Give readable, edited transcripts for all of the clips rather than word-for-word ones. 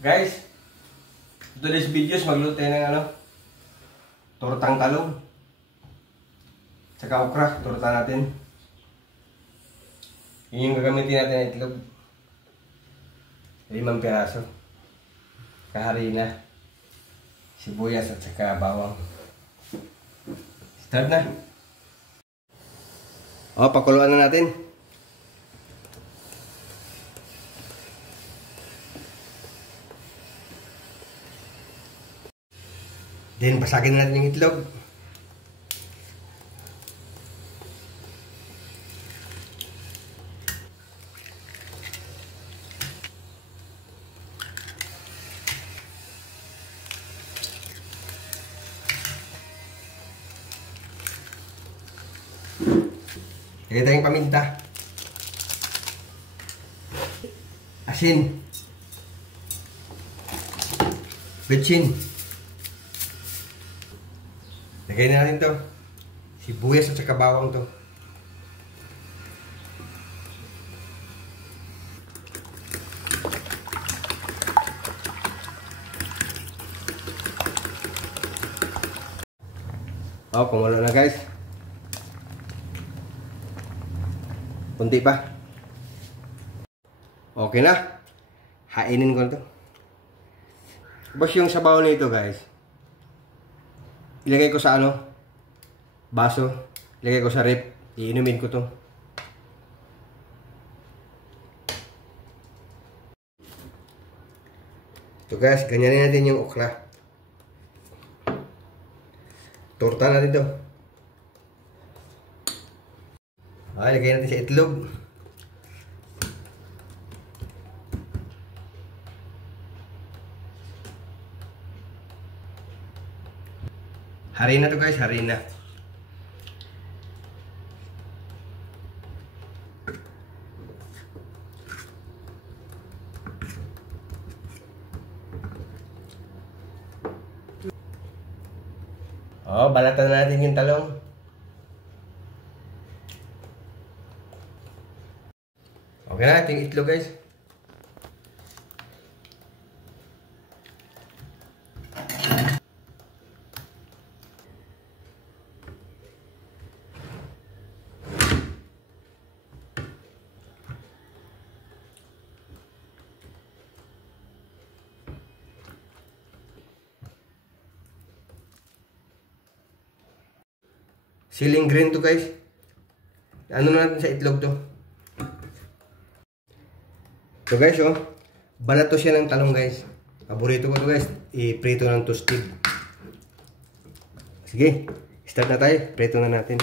Guys, today's videos magluto tayo ng tortang talong. Tsaka okra, torta natin. Yun yung gagamitin natin na itlog. 5 piraso. Kaharina, sibuyas at saka bawang. Start na. Pakuluan na natin. Then, basagin na natin yung itlog. Lagay tayong paminta. Asin. Betsin. Lagay na natin to. Sibuyas at saka bawang to. Kumulo na guys. Kunti pa. Okay na. Hainin ko na to. Tapos yung sabaw nito guys, ilagay ko sa baso. Ilagay ko sa rep. Iinumin ko to. Ito guys, ganyanin natin yung okra. Torta natin to. Lagay natin sa itlog. Harina to guys, harina. Balatan natin yung talong. Okay na, ito yung itlog guys. Siling green to guys. Ano na natin sa itlog to. So guys, balat to siya ng talong guys. Paborito ko to guys. I-prito ng toasted. Sige, start na tayo. Prito na natin.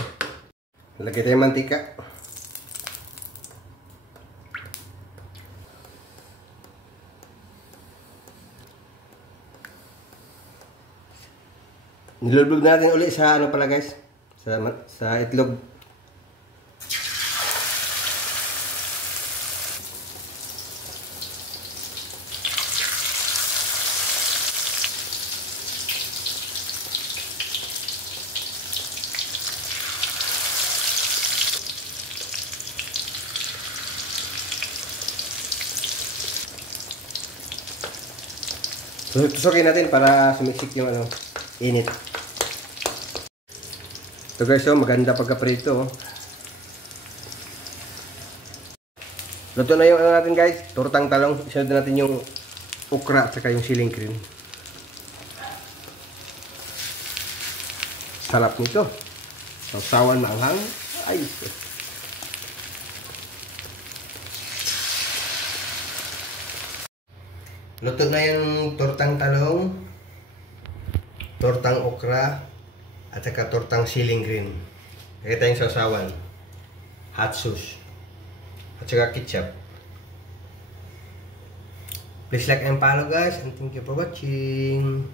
Lagay tayo mantika. Nilulubog natin ulit sa pala guys. Sa itlog. Tusukin natin para sumiksik yung init. Ito guys, maganda pagka-prito. Luto na yung natin guys, tortang talong. Isunod natin yung okra at saka yung siling green. Sarap nito. Sausawan maanghang. Ay. Luto na yung tortang talong, tortang okra, at saka tortang siling green. Lagay tayong sausawan, hot sauce, at saka ketchup. Please like and follow guys, and thank you for watching.